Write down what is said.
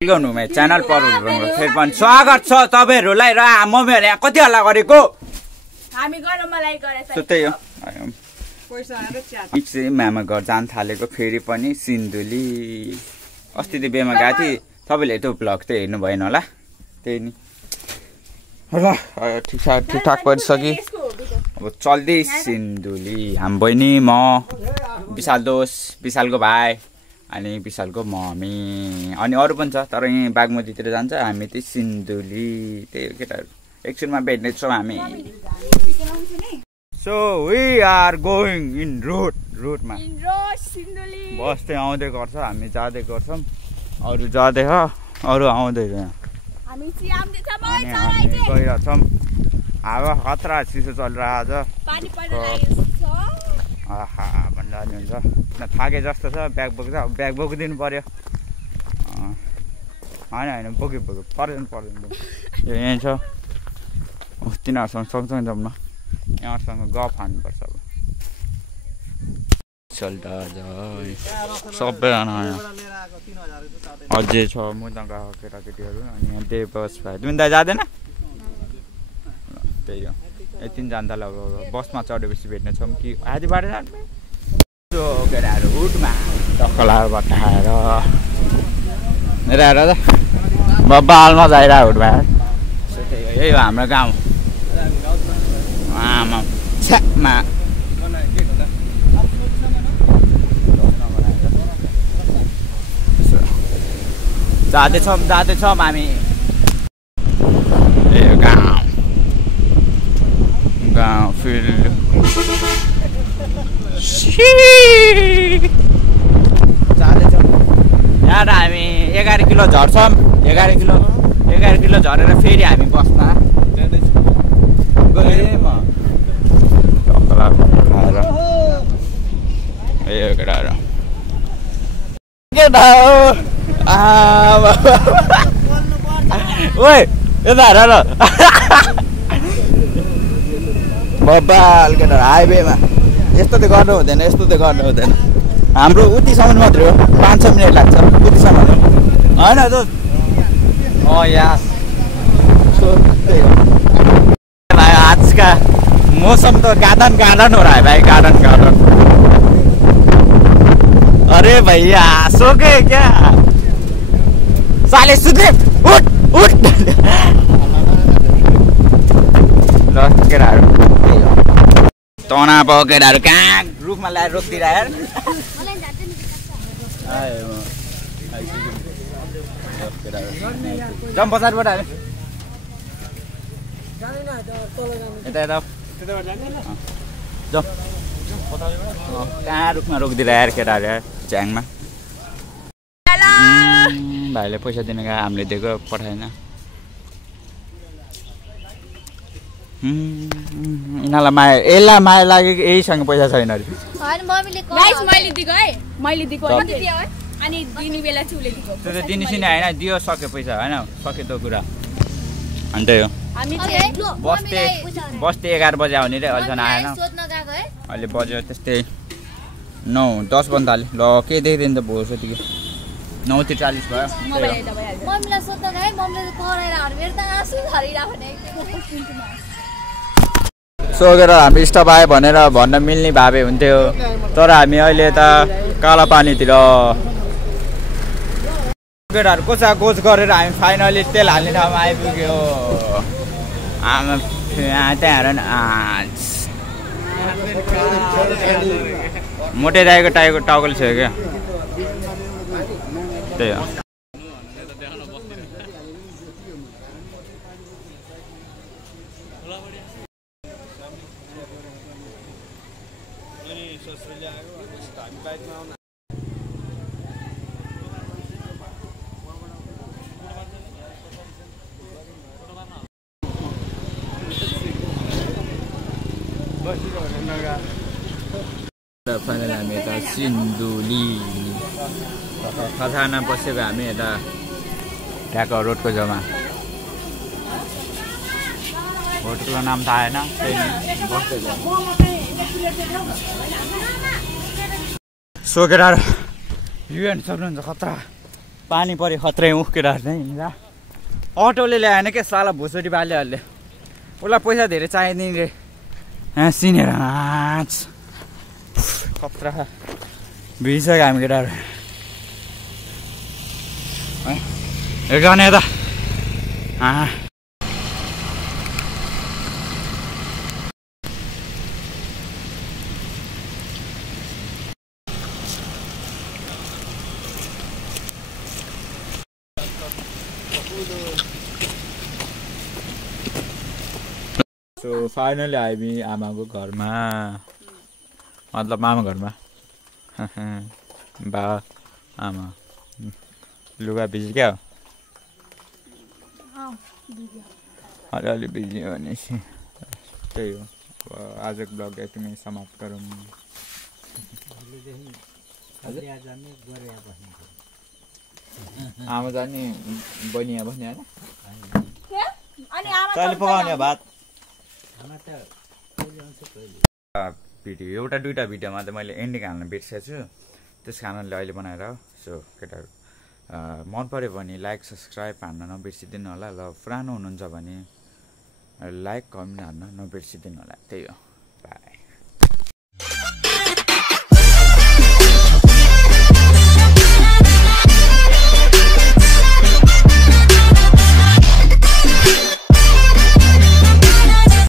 गर्नुमा च्यानल परहरुमा फेरि पनि स्वागत छ तपाईहरुलाई र मम्मीहरुले यहाँ कति हल्ला गरेको हामी गर्न मलाई गरेछ त्यही हो पैसा आएर च्याट चाहिँ मामा घर जान थालेको फेरि पनि सिन्धुली अस्ति त बेमा गएको थिए तपाईले त्यो भ्लग त हेर्नु भएन होला त्यही नि ल ठीक ठाक परिसक्यो अब चल्दै सिन्धुली हाम बहिनी म विशाल दोष विशालको भाइ अनि विशालको मम्मी अनि अरु पनि छ तर यहाँ बागमतीतिर जान्छ हामी चाहिँ सिन्धुली त्यही हो केटाहरु एकछिनमा भेट्ने छौं हामी so we are going in रोडमा सिन्धुली बस चाहिँ आउँदै गर्छ हामी जाँदै गर्छौं अरु जाँदै हो अरु आउँदै हामी चाहिँ आउँदै छ भाइ गइरहेछौं हावा खतरा चिसो चलिरहेछ पानी पर्न लागेको छ आहा भन्दा नि हुन्छ थाके जस्तो छ ब्याग बोक्छ ब्याग बोकिदिनु पर्यो हैन बोक्यो पर्दैन यो यहाँ छ तिनीहरूसँग सँगसँगै जाउँ न यहाँसँग गफ हान्नुपर्छ अब चल्दा सबैजना अझै छ मुदाका केटाकेटीहरू अनि यहाँ देवस भाइ तिमी त जाँदैन त्यही हो यति जान्दा ल बसमा चढेपछि भेट्ने छौँ कि आधीबाट जाने त्यो केटाहरू हुटमा टक्कलाबाट आएर हेर बब्बालमा जाइरह हुटमा यही हो हाम्रो गाउँ आमा छ्यामा जाँदैछौँ हामी ए गाउँ फिल्ड जाँदैछौँ यहाँ हामी 11 किलो झर्छौँ 11 किलो झरेर फेरि हामी बस्न गएँ म टक्कला खाएर ए केटाहरू केटा हो ओइ यता हेर ल बब्बाल केटाहरू हाइवेमा यस्तो त गर्नु हुँदैन हाम्रो उतिसम्म मात्रै हो 500 मिनट लाग्छ उतिसम्म होइन त यार भाइ आजका मौसम तो गार्डन हो रहा है भाई गार्डन अरे भैया सो गए क्या साले सुधे उठ केटाहरू तना पाओ केटाहरू कहाँ रुखमा ल्याएर रोकिदिएर यार जाउँ बजारबाट हामी यता जाउँ कहाँ रुखमा रोकिदिएर यार केटाहरू यार च्याङमा भाइले पैसा दिने गयो हामीले दिएको पठाएन यिनीहरूलाई माया लाग्यो कि यहीसँग पैसा छैन अरे मैले दिएको अनि दिने बेला चाहिँ उले दिएको त्यो त दिनिसिने हैन दियो सक्यो पैसा हैन सक्यो त्यो कुरा अनि त्यही हो हामी चाहिँ बस्ते 11 बजे आउने रे अहिलेसम्म आएन अहिले बज्यो त्यस्तै 9:10 बन्द थाल्यो ल के देख्दैन त भोस यतिकै 9:40 भयो मम्मीलाई सोध्न गए मम्मीले कराएर मेरो त आँसु झरिरहेको भने सोगेर हामी स्टप आयो भनेर भन्न मिल्ने भावे हुन्थ्यो तर हामी अहिले त काला पानीतिर केटाहरू कोचाकोच गरेर हामी फाइनली तेल हाल्ने ठाउँमा आइपुग्यो आमा त्यहाँ हेर न मोटे दाइको टाउकोले छ क्या त्यही हो फाइनल हामी यता सिन्धुली खसाना बसेको हामी यता ट्याक रोडको जग्गा होटलको नाम थाहा आएन सोकेर युएन सक्नुहुन्छ खतरा पानी पऱ्यो खत्रै केटाहरू नै हिँड्दा अटोले ल्याएन क्या साला भुसुडी बालेहरूले उसलाई पैसा धेरै चाहिदिने रे सिनेर नाच खतरा भिजिसक्यो हामी केटाहरू गर्ने त सो फाइनली हामी आमाको घरमा मतलब मामा घरमा बा आमा लुगा भिज्यो क्या अलिअलि भिज्यो भनेपछि त्यही हो अब आजको ब्लग यतिमै समाप्त गरौँ आमा जाने बनिया बस्ने होइन पकाउने भात भिडियो एउटा दुइटा भिडियोमा त मैले एन्डिङ हाल्न बिर्सेको छु त्यस कारणले अहिले बनाएर सो केटाहरू मन पऱ्यो भने लाइक सब्सक्राइब हान्न नबिर्सिदिनु होला ल पुरानो हुनुहुन्छ भने लाइक कमेन्ट हान्न नबिर्सिदिनु होला त्यही हो बाई